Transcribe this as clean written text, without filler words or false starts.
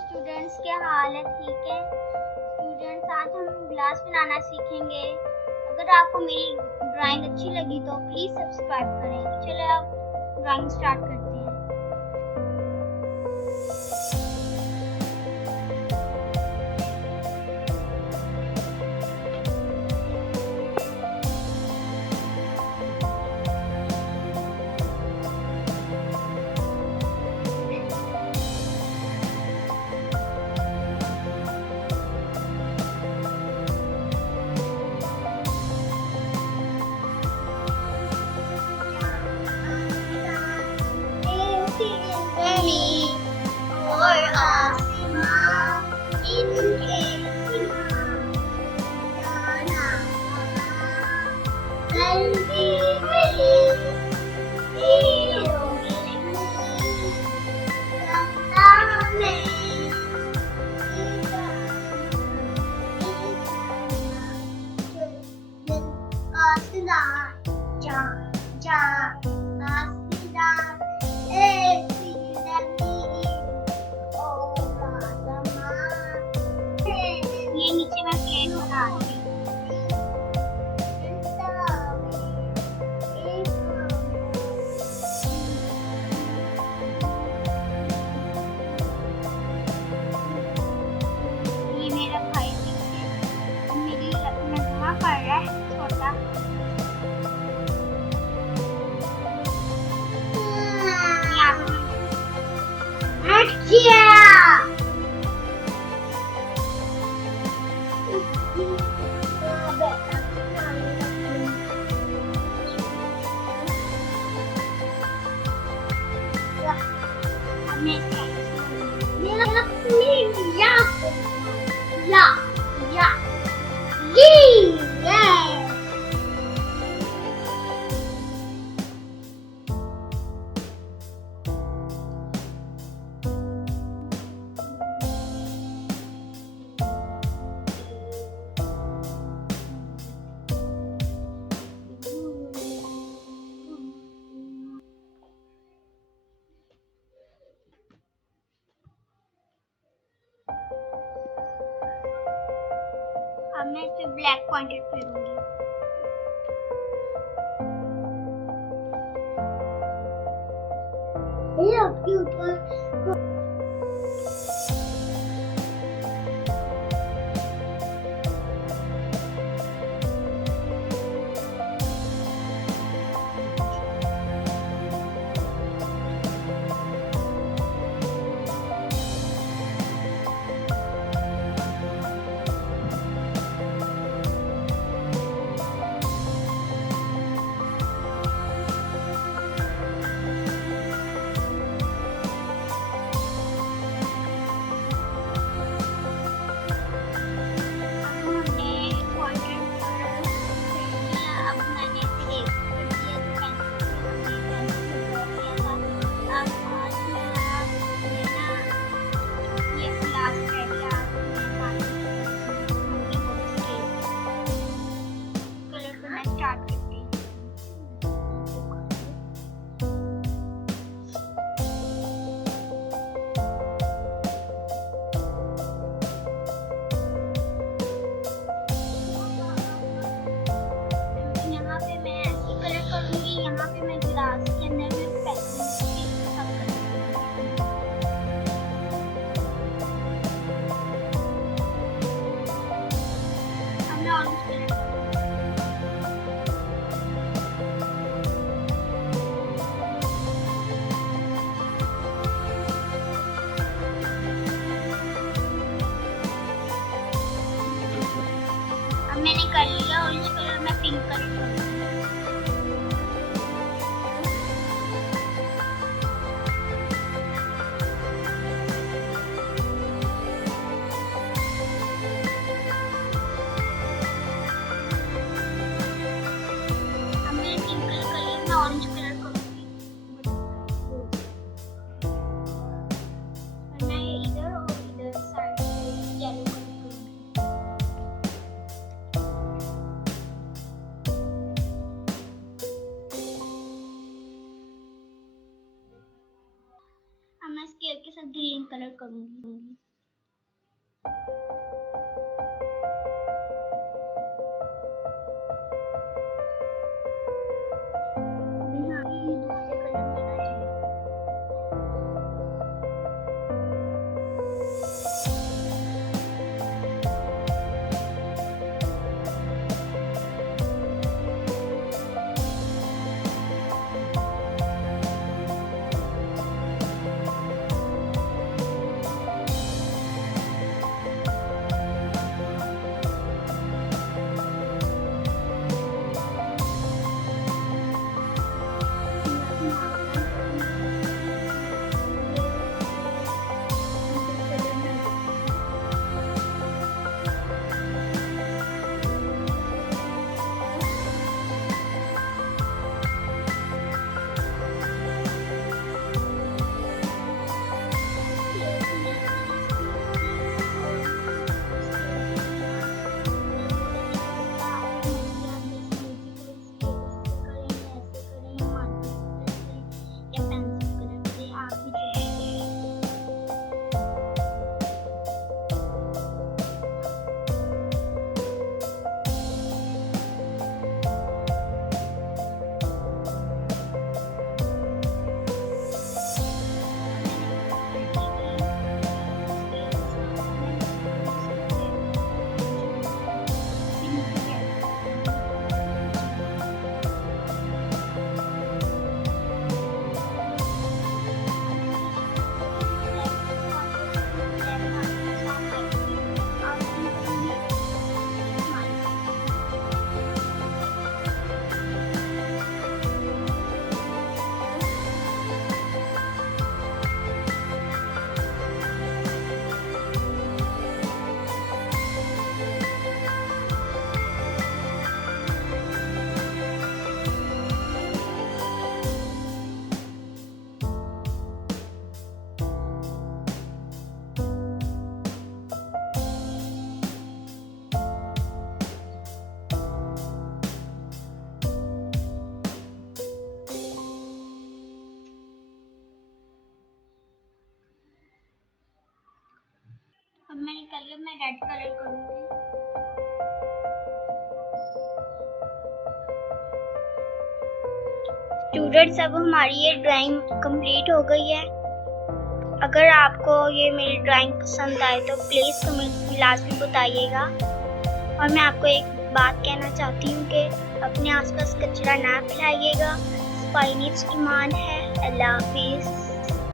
स्टूडेंट्स क्या हाल है? ठीक है स्टूडेंट्स, आज हम ग्लास बनाना सीखेंगे। अगर आपको मेरी ड्राइंग अच्छी लगी तो प्लीज सब्सक्राइब करें। चलो अब ड्राइंग स्टार्ट करते हैं। और आसमां इनके जाना हल्दी मिली तीरों गंगा में आसमान जा जा आसमान एक ये नीचे मैं प्लेन बना रही हूँ। ये मेरा भाई है, मेरी नगमा कर रहा है छोटा। अच्छा अब मैं इस पे ब्लैक पॉइंटेड करूंगी। ये आपके ऊपर करूंगी। अब मैंने कर लिया, मैं रेड कलर करूंगी। स्टूडेंट्स, अब हमारी ये ड्राइंग कंप्लीट हो गई है। अगर आपको ये मेरी ड्राइंग पसंद आए तो प्लीज़ कमेंट्स में लाजमी बताइएगा। और मैं आपको एक बात कहना चाहती हूँ कि अपने आसपास कचरा ना फैलाइएगा। सफाई ईमान है। अल्लाह हाफिज़।